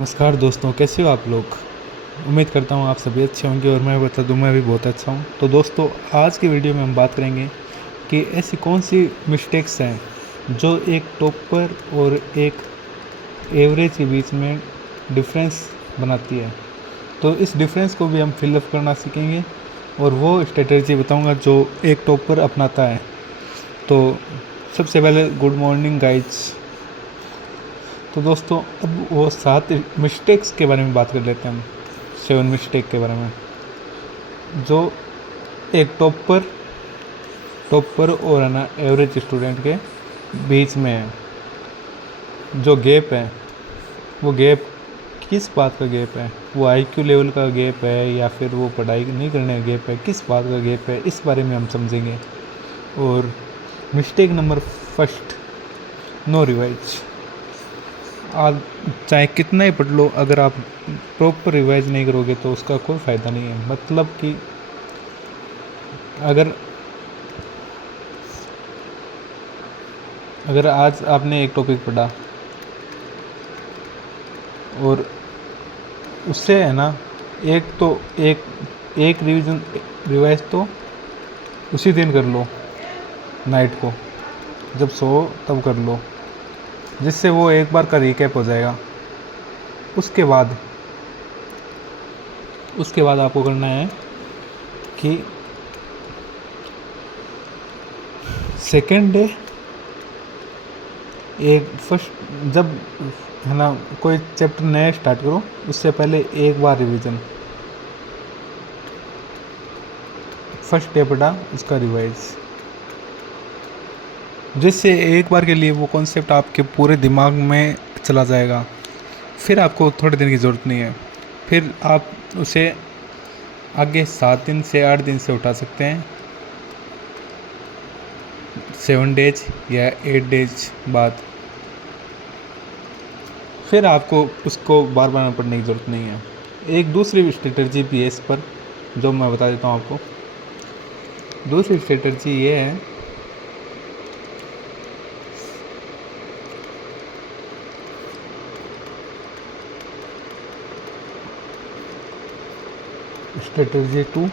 नमस्कार दोस्तों, कैसे हो आप लोग। उम्मीद करता हूँ आप सभी अच्छे होंगे और मैं बता दूँ मैं भी बहुत अच्छा हूँ। तो दोस्तों, आज की वीडियो में हम बात करेंगे कि ऐसी कौन सी मिस्टेक्स हैं जो एक टॉपर और एक एवरेज के बीच में डिफरेंस बनाती है। तो इस डिफरेंस को भी हम फिलअप करना सीखेंगे और वो स्ट्रेटजी बताऊँगा जो एक टॉपर अपनाता है। तो सबसे पहले गुड मॉर्निंग गाइज। तो दोस्तों, अब वो 7 मिस्टेक्स के बारे में बात कर लेते हैं हम। 7 मिस्टेक के बारे में जो एक टॉपर और है ना एवरेज स्टूडेंट के बीच में है। जो गैप है वो गैप किस बात का गैप है। वो आईक्यू लेवल का गैप है या फिर वो पढ़ाई नहीं करने का गैप है, किस बात का गैप है, इस बारे में हम समझेंगे। और mistake number first, no revise. आप चाहे कितना ही पढ़ लो, अगर आप प्रॉपर रिवाइज नहीं करोगे तो उसका कोई फ़ायदा नहीं है। मतलब कि अगर अगर आज आपने एक टॉपिक पढ़ा और उससे है ना एक एक रिवाइज तो उसी दिन कर लो, नाइट को जब सो तब कर लो, जिससे वो एक बार का रिकैप हो जाएगा। उसके बाद आपको करना है कि सेकेंड डे एक फर्स्ट जब है ना कोई चैप्टर नया स्टार्ट करो, उससे पहले एक बार रिवीजन। फर्स्ट डे पढ़ा उसका रिवाइज, जिससे एक बार के लिए वो कॉन्सेप्ट आपके पूरे दिमाग में चला जाएगा। फिर आपको थोड़े दिन की ज़रूरत नहीं है। फिर आप उसे आगे 7 दिन से 8 दिन से उठा सकते हैं, 7 डेज या 8 डेज बाद। फिर आपको उसको बार बार पढ़ने की ज़रूरत नहीं है। एक दूसरी स्ट्रेटजी भी है इस पर, जो मैं बता देता हूँ आपको। दूसरी स्ट्रेटजी ये है स्ट्रेटजी 2,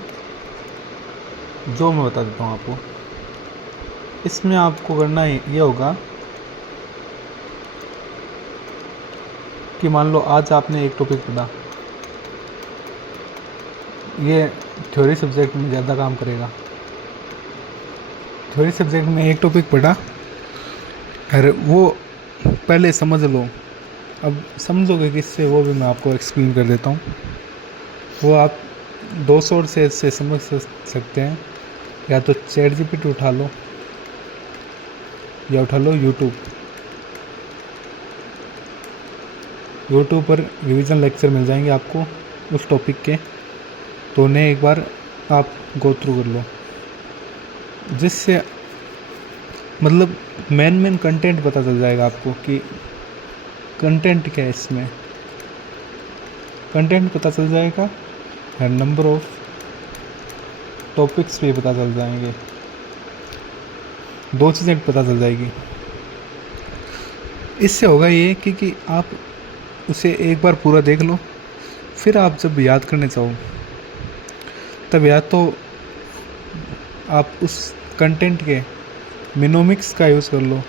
जो मैं बता देता हूँ आपको। इसमें आपको करना ये होगा कि मान लो आज आपने एक टॉपिक पढ़ा, ये थ्योरी सब्जेक्ट में ज़्यादा काम करेगा। थ्योरी सब्जेक्ट में एक टॉपिक पढ़ा और वो पहले समझ लो। अब समझोगे किससे, वो भी मैं आपको एक्सप्लेन कर देता हूँ। वो आप 2 सोर्स से समझ सकते हैं। या तो चैट जीपीटी उठा लो या उठा लो यूट्यूब पर रिवीजन लेक्चर मिल जाएंगे आपको उस टॉपिक के। तो उन्हें एक बार आप गो थ्रू कर लो, जिससे मतलब मेन कंटेंट पता चल जाएगा आपको कि कंटेंट क्या है। इसमें कंटेंट पता चल जाएगा और नंबर ऑफ टॉपिक्स भी पता चल जाएंगे। 2 चीज़ें पता चल जाएगी। इससे होगा ये कि आप उसे एक बार पूरा देख लो। फिर आप जब याद करने चाहो तब या तो आप उस कंटेंट के मिनोमिक्स का यूज़ कर लो।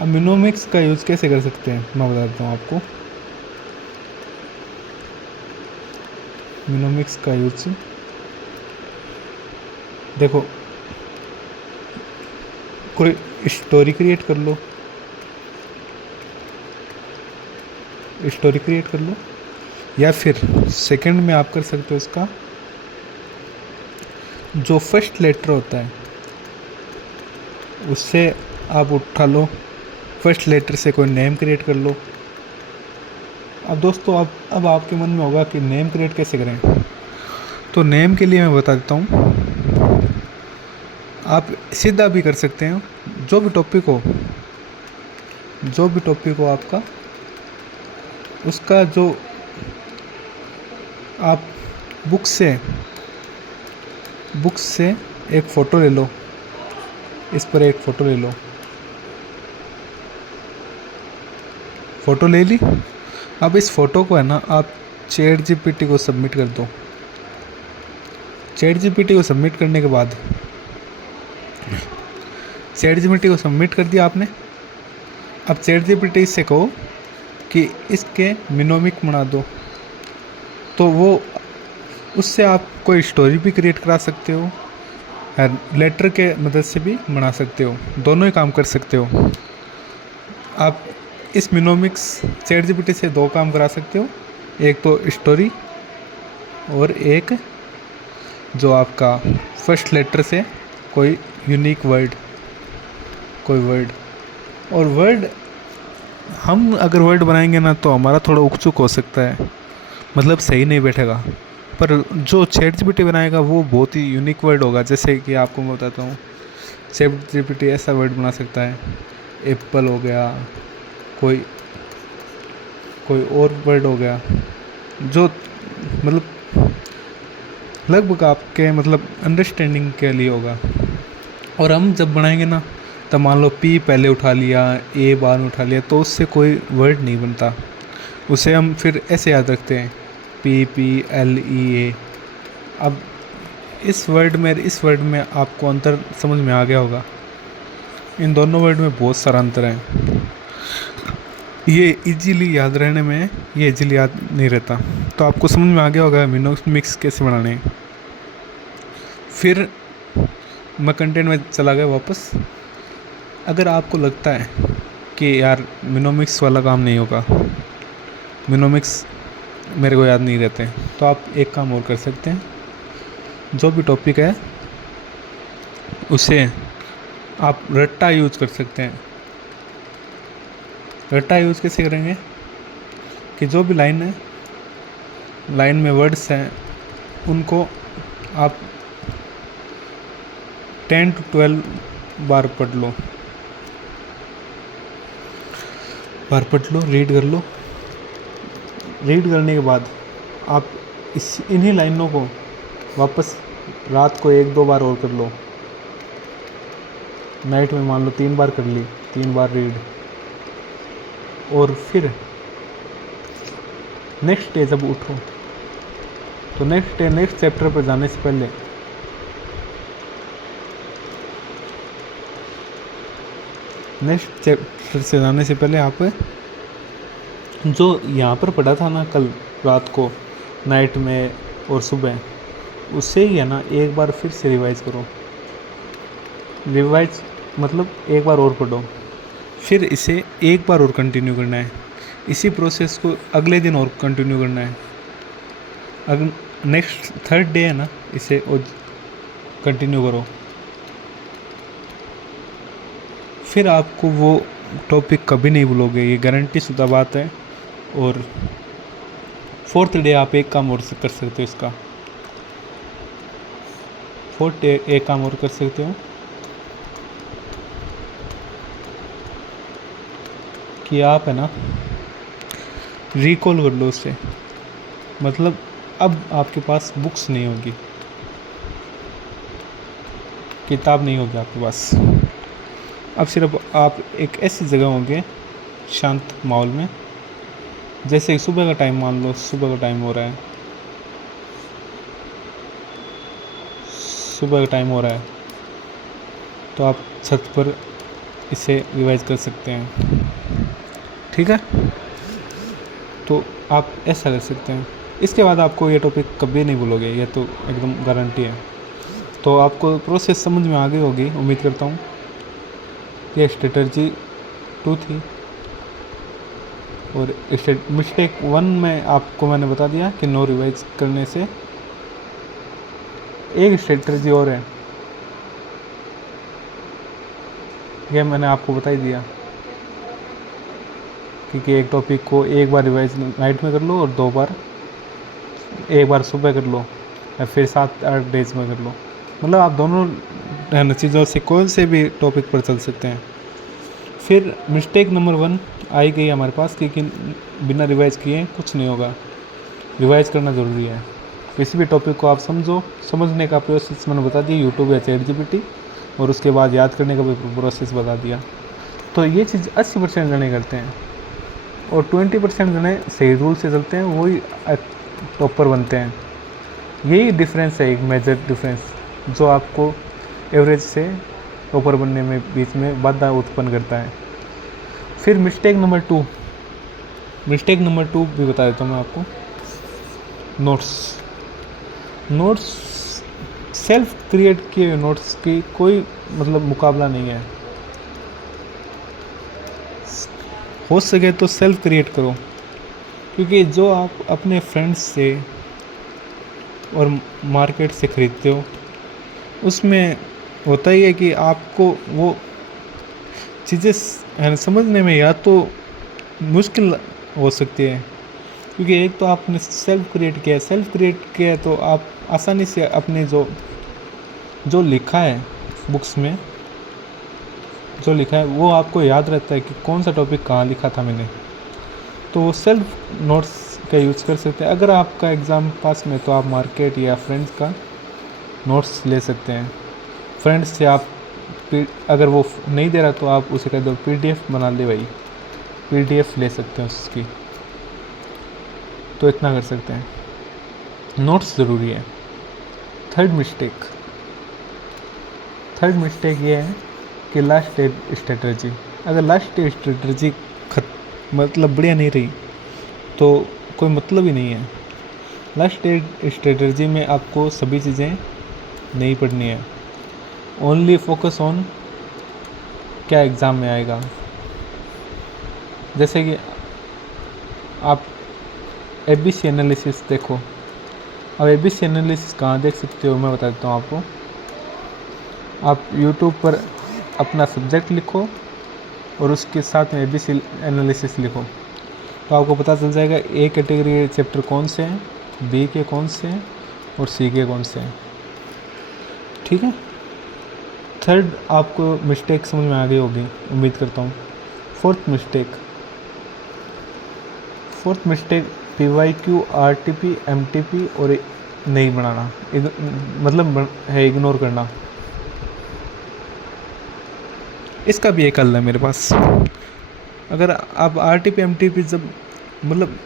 अब मिनोमिक्स का यूज़ कैसे कर सकते हैं मैं बता देता हूँ आपको। मिनोमिक्स का यूज़ देखो, कोई स्टोरी क्रिएट कर लो, या फिर सेकंड में आप कर सकते हो इसका जो फर्स्ट लेटर होता है उससे आप उठा लो। फर्स्ट लेटर से कोई नेम क्रिएट कर लो। अब दोस्तों, अब आपके मन में होगा कि नेम क्रिएट कैसे करें। तो नेम के लिए मैं बता देता हूँ। आप सीधा भी कर सकते हैं। जो भी टॉपिक हो आपका, उसका जो आप बुक से एक फ़ोटो ले लो। इस पर एक फ़ोटो ले लो। फ़ोटो ले ली। अब इस फ़ोटो को है ना आप चैट जीपीटी को सबमिट कर दो। चैट जीपीटी को सबमिट करने के बाद चैट जीपीटी को सबमिट कर दिया आपने। अब चैट जीपीटी से कहो कि इसके मिनोमिक बना दो, तो वो उससे आप कोई स्टोरी भी क्रिएट करा सकते हो, लेटर के मदद से भी बना सकते हो, दोनों ही काम कर सकते हो। आप इस मिनोमिक्स चैट जीपीटी से 2 काम करा सकते हो, एक तो स्टोरी और एक जो आपका फर्स्ट लेटर से कोई यूनिक वर्ड, कोई वर्ड। और वर्ड हम अगर वर्ड बनाएंगे ना तो हमारा थोड़ा उकचुक हो सकता है, मतलब सही नहीं बैठेगा, पर जो चैट जीपीटी बनाएगा वो बहुत ही यूनिक वर्ड होगा। जैसे कि आपको मैं बताता हूँ, चैट जीपीटी ऐसा वर्ड बना सकता है, एप्पल हो गया, कोई और वर्ड हो गया, जो मतलब लगभग आपके मतलब अंडरस्टैंडिंग के लिए होगा। और हम जब बनाएंगे ना, तब मान लो पी पहले उठा लिया, ए बाद में उठा लिया, तो उससे कोई वर्ड नहीं बनता। उसे हम फिर ऐसे याद रखते हैं, PPLEA। अब इस वर्ड में आपको अंतर समझ में आ गया होगा। इन दोनों वर्ड में बहुत सारा अंतर है। ये इजीली याद रहने में, ये इजीली याद नहीं रहता। तो आपको समझ में आ गया होगा मिनोमिक्स कैसे बनाने हैं। फिर मैं कंटेंट में चला गया वापस। अगर आपको लगता है कि यार मिनोमिक्स वाला काम नहीं होगा, मिनोमिक्स मेरे को याद नहीं रहते, तो आप एक काम और कर सकते हैं। जो भी टॉपिक है उसे आप रट्टा यूज़ कर सकते हैं। रट्टा यूज़ कैसे करेंगे कि जो भी लाइन है, लाइन में वर्ड्स हैं, उनको आप 10 to 12 बार पढ़ लो, रीड कर लो। रीड करने के बाद आप इन्हीं लाइनों को वापस रात को 1-2 बार और कर लो। नाइट में मान लो 3 बार कर ली, 3 बार रीड। और फिर नेक्स्ट डे जब उठो तो नेक्स्ट चैप्टर पर जाने से पहले आप जो यहाँ पर पढ़ा था ना कल रात को, नाइट में और सुबह, उससे ही है ना एक बार फिर से रिवाइज करो। रिवाइज मतलब एक बार और पढ़ो, फिर इसे एक बार और कंटिन्यू करना है। इसी प्रोसेस को अगले दिन और कंटिन्यू करना है। अगर नेक्स्ट 3rd डे है ना, इसे और कंटिन्यू करो। फिर आपको वो टॉपिक कभी नहीं भूलोगे, ये गारंटी शुदा बात है। और 4th डे आप एक काम और कर सकते हो इसका। 4th डे एक काम और कर सकते हो कि आप है ना रिकॉल कर लो उसे। मतलब अब आपके पास बुक्स नहीं होगी, किताब नहीं होगी आपके पास। अब सिर्फ आप एक ऐसी जगह होंगे शांत माहौल में, जैसे सुबह का टाइम, मान लो सुबह का टाइम हो रहा है, तो आप छत पर इसे रिवाइज कर सकते हैं। ठीक है, तो आप ऐसा कर सकते हैं। इसके बाद आपको ये टॉपिक कभी नहीं भूलोगे, ये तो एकदम गारंटी है। तो आपको प्रोसेस समझ में आ गई होगी, उम्मीद करता हूँ। ये स्ट्रेटजी 2 थी, और मिस्टेक 1 में आपको मैंने बता दिया कि नो रिवाइज करने से। एक स्ट्रेटजी और है, यह मैंने आपको बता ही दिया, क्योंकि एक टॉपिक को एक बार रिवाइज नाइट में कर लो और 2 बार, एक बार सुबह कर लो या फिर 7-8 डेज में कर लो। मतलब आप दोनों चीज़ों से कोई से भी टॉपिक पर चल सकते हैं। फिर मिस्टेक नंबर 1 आई गई हमारे पास, क्योंकि बिना रिवाइज किए कुछ नहीं होगा। रिवाइज करना ज़रूरी है। किसी भी टॉपिक को आप समझने का प्रोसेस मैंने बता दिया, यूट्यूब या चैट जीपीटी, और उसके बाद याद करने का भी प्रोसेस बता दिया। तो ये चीज़ 80% जने करते हैं। और 20% जने सही रूल से चलते हैं, वही टॉपर बनते हैं। यही डिफरेंस है, एक मेजर डिफरेंस जो आपको एवरेज से टॉपर बनने में बीच में बाधा उत्पन्न करता है। फिर मिस्टेक नंबर टू भी बता देता हूँ मैं आपको। नोट्स सेल्फ क्रिएट किए नोट्स की कोई मतलब मुकाबला नहीं है। हो सके तो सेल्फ क्रिएट करो, क्योंकि जो आप अपने फ्रेंड्स से और मार्केट से ख़रीदते हो उसमें होता ही है कि आपको वो चीज़ें समझने में या तो मुश्किल हो सकती है, क्योंकि एक तो आपने सेल्फ क्रिएट किया तो आप आसानी से अपने जो लिखा है बुक्स में जो लिखा है वो आपको याद रहता है कि कौन सा टॉपिक कहाँ लिखा था मैंने, तो वो सेल्फ नोट्स का यूज़ कर सकते हैं। अगर आपका एग्ज़ाम पास में तो आप मार्केट या फ्रेंड्स का नोट्स ले सकते हैं। फ्रेंड्स से आप अगर वो नहीं दे रहा तो आप उसे कह दो PDF बना ले भाई, PDF ले सकते हैं उसकी, तो इतना कर सकते हैं। नोट्स ज़रूरी है। थर्ड मिस्टेक ये है कि लास्ट स्टेज स्ट्रेटजी। अगर लास्ट स्टेज स्ट्रेटजी मतलब बढ़िया नहीं रही तो कोई मतलब ही नहीं है। लास्ट स्टेज स्ट्रेटजी में आपको सभी चीज़ें नहीं पढ़नी है, ओनली फोकस ऑन क्या एग्ज़ाम में आएगा। जैसे कि आप ABC एनालिसिस देखो। अब ABC एनालिसिस कहाँ देख सकते हो मैं बता देता हूँ आपको। आप YouTube पर अपना सब्जेक्ट लिखो और उसके साथ में ABC एनालिसिस लिखो, तो आपको पता चल जाएगा A कैटेगरी के चैप्टर कौन से हैं, B के कौन से हैं और C के कौन से हैं। ठीक है। थर्ड आपको मिस्टेक समझ में आ गई होगी उम्मीद करता हूँ। Fourth mistake PYQ, RTP, MTP और नहीं बनाना, मतलब है इग्नोर करना। इसका भी एक हल है मेरे पास। अगर आप RTP MTP जब मतलब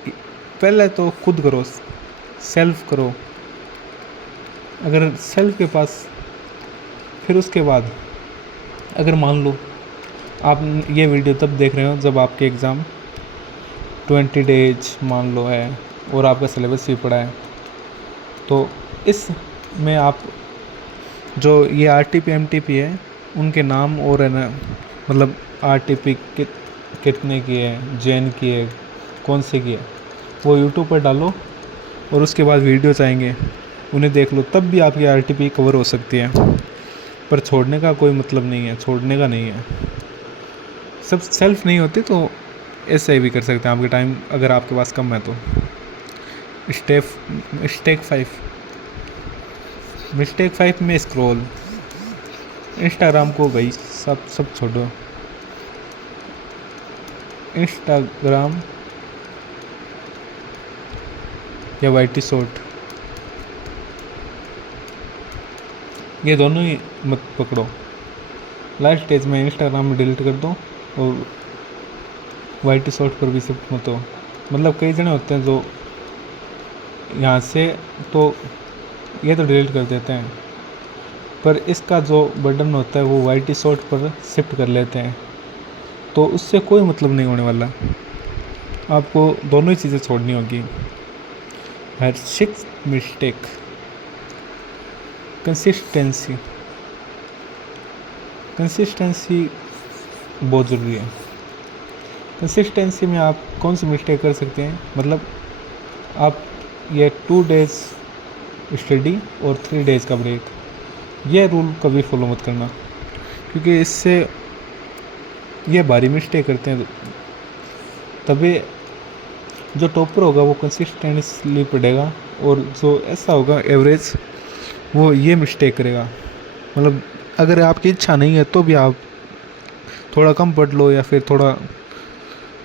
पहले तो खुद करो, सेल्फ करो। अगर सेल्फ के पास फिर उसके बाद अगर मान लो आप ये वीडियो तब देख रहे हो जब आपके एग्ज़ाम 20 डेज मान लो है और आपका सिलेबस भी पड़ा है, तो इसमें आप जो ये RTP MTP है उनके नाम और है ना मतलब RTP कितने की है, जैन की है, कौन से की है, वो YouTube पर डालो और उसके बाद वीडियोस आएंगे उन्हें देख लो, तब भी आपकी RTP कवर हो सकती है। पर छोड़ने का कोई मतलब नहीं है, छोड़ने का नहीं है। सब सेल्फ नहीं होती तो ऐसे भी कर सकते हैं आपके टाइम अगर आपके पास कम है तो। मिस्टेक 5 में स्क्रॉल। इंस्टाग्राम को भाई सब छोड़ो। इंस्टाग्राम या YT शॉर्ट, ये दोनों ही मत पकड़ो। लास्ट स्टेज में इंस्टाग्राम में डिलीट कर दो और YT शॉर्ट पर भी शिफ्ट मत हो। मतलब कई जने होते हैं जो यहाँ से तो ये तो डिलीट कर देते हैं, पर इसका जो बटन होता है वो YT शॉर्ट पर शिफ्ट कर लेते हैं, तो उससे कोई मतलब नहीं होने वाला। आपको दोनों ही चीज़ें छोड़नी होगी। हर 6 मिस्टेक कंसिस्टेंसी बहुत ज़रूरी है। कंसिस्टेंसी में आप कौन सी मिस्टेक कर सकते हैं, मतलब आप ये 2 डेज स्टडी और 3 डेज का ब्रेक, ये रूल कभी फॉलो मत करना, क्योंकि इससे ये भारी मिस्टेक करते हैं। तभी जो टॉपर होगा वो कंसिस्टेंटली पढ़ेगा और जो ऐसा होगा एवरेज वो ये मिस्टेक करेगा। मतलब अगर आपकी इच्छा नहीं है तो भी आप थोड़ा कम पढ़ लो या फिर थोड़ा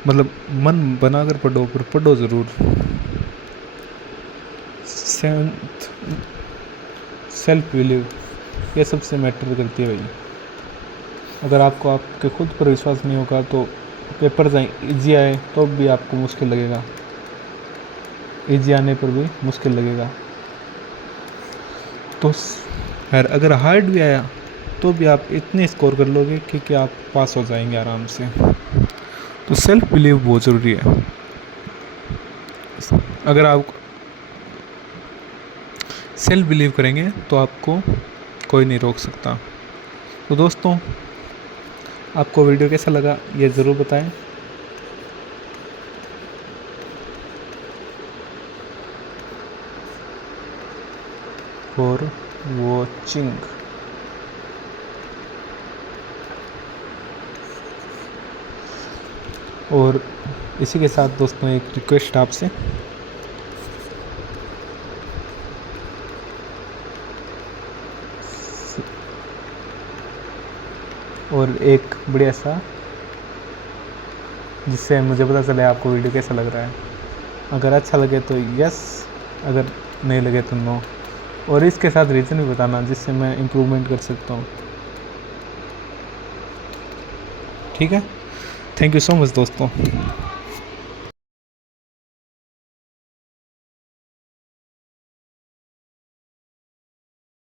मतलब मन बनाकर पढ़ो, पर पढ़ो ज़रूर। 7th सेल्फ बिलीव, ये सबसे मैटर करती है भाई। अगर आपको आपके खुद पर विश्वास नहीं होगा तो पेपर्स ईजी आए तो भी आपको मुश्किल लगेगा, ईजी आने पर भी मुश्किल लगेगा। तो अगर हार्ड भी आया तो भी आप इतने स्कोर कर लोगे कि आप पास हो जाएंगे आराम से। तो सेल्फ बिलीव बहुत ज़रूरी है। अगर आप सेल्फ बिलीव करेंगे तो आपको कोई नहीं रोक सकता। तो दोस्तों, आपको वीडियो कैसा लगा ये ज़रूर बताएं। For watching. और इसी के साथ दोस्तों एक रिक्वेस्ट आपसे, और एक बढ़िया सा जिससे मुझे पता चले आपको वीडियो कैसा लग रहा है। अगर अच्छा लगे तो यस, अगर नहीं लगे तो नो, और इसके साथ रीज़न भी बताना जिससे मैं इम्प्रूवमेंट कर सकता हूँ। ठीक है, थैंक यू सो मच दोस्तों।